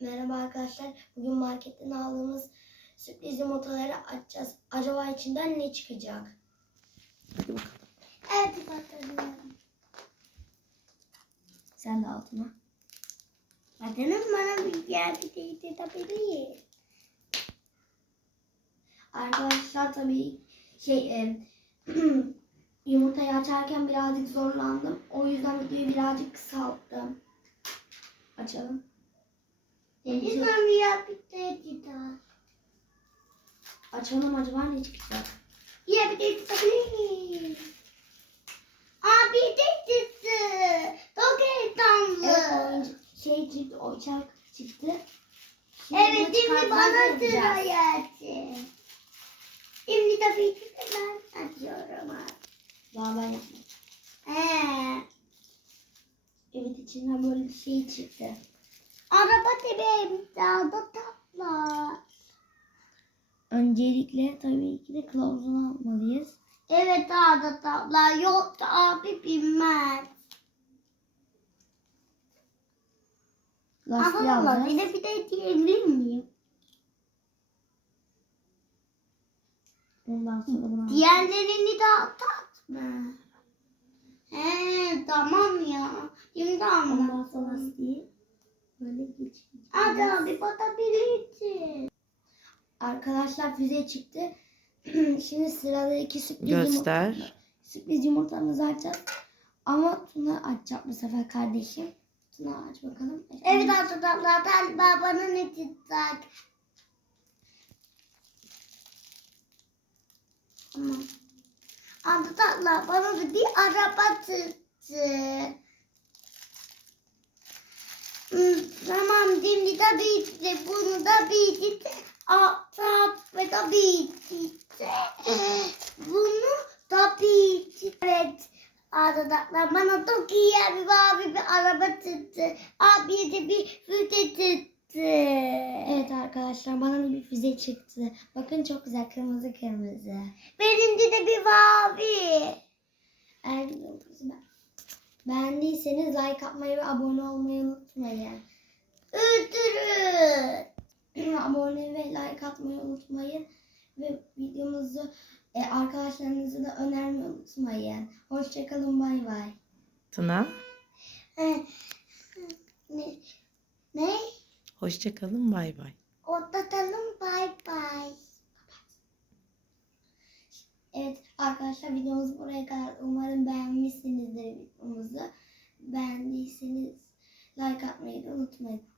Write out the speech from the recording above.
Merhaba arkadaşlar. Bugün marketten aldığımız sürpriz yumurtaları açacağız. Acaba içinden ne çıkacak? Hadi bakalım. Evet bakalım. Sen de altına. Adınız bana bir yer bir de tabii. Arkadaşlar tabii şey e, yumurtayı açarken birazcık zorlandım. O yüzden videoyu birazcık kısalttım. Açalım. Deniz ya bir gitar. Açalım acaba ne çıkacak? Ya bir de tabii. Abi de çıktı. Çok heyecanlı. Evet şey çıktı, oyuncak çıktı. Şimdi Evet şimdi bana sıra geldi. Şimdi tabii ki de ben açıyorum abi. Daha ben yapmadım. He. Evet içinden böyle bir şey çıktı. Araba tebeğim daha da tatlı. Öncelikle tabii ki de kılavuzunu almalıyız. Evet daha da tatlı. Yoksa abi bilmez. Lastiği Ama alacağız. bir de bir de diyebilir miyim? Ondan sonra bunu alacağız. Diğerlerini daha tatma. He tamam ya. Şimdi Ondan sonra anladım. lastiği böyle geçireceğiz. Hadi abi batabilirsin. Arkadaşlar füze çıktı. Şimdi sırada iki sürpriz Göster. yumurta- sürpriz yumurtamızı açacağız. Ama Tuna açacak bu sefer kardeşim. Tuna aç bakalım. Evet arkadaşlar bana ne çıkacak? Tamam. Arkadaşlar bana da bir araba çıktı. Tamam şimdi de bunu da de atap ve ki de bunu tabii ki evet arkadaşlar bana çok iyi bir abi bir araba çıktı. Abiye de bir füze çıktı. Evet arkadaşlar bana da bir füze çıktı. Bakın çok güzel kırmızı kırmızı. Benim de bir mavi. Eğer videomuzu beğendiyseniz like atmayı ve abone olmayı unutmayın. Öldürün. abone ve like atmayı unutmayın. Ve videomuzu e, arkadaşlarınıza da önermeyi unutmayın. Hoşçakalın bay bay. Tuna. Ne? Ne? Hoşçakalın. Bay bay. Otatalım bay bay. Evet arkadaşlar videomuz buraya kadar. Umarım beğenmişsinizdir videomuzu. Beğendiyseniz like atmayı da unutmayın.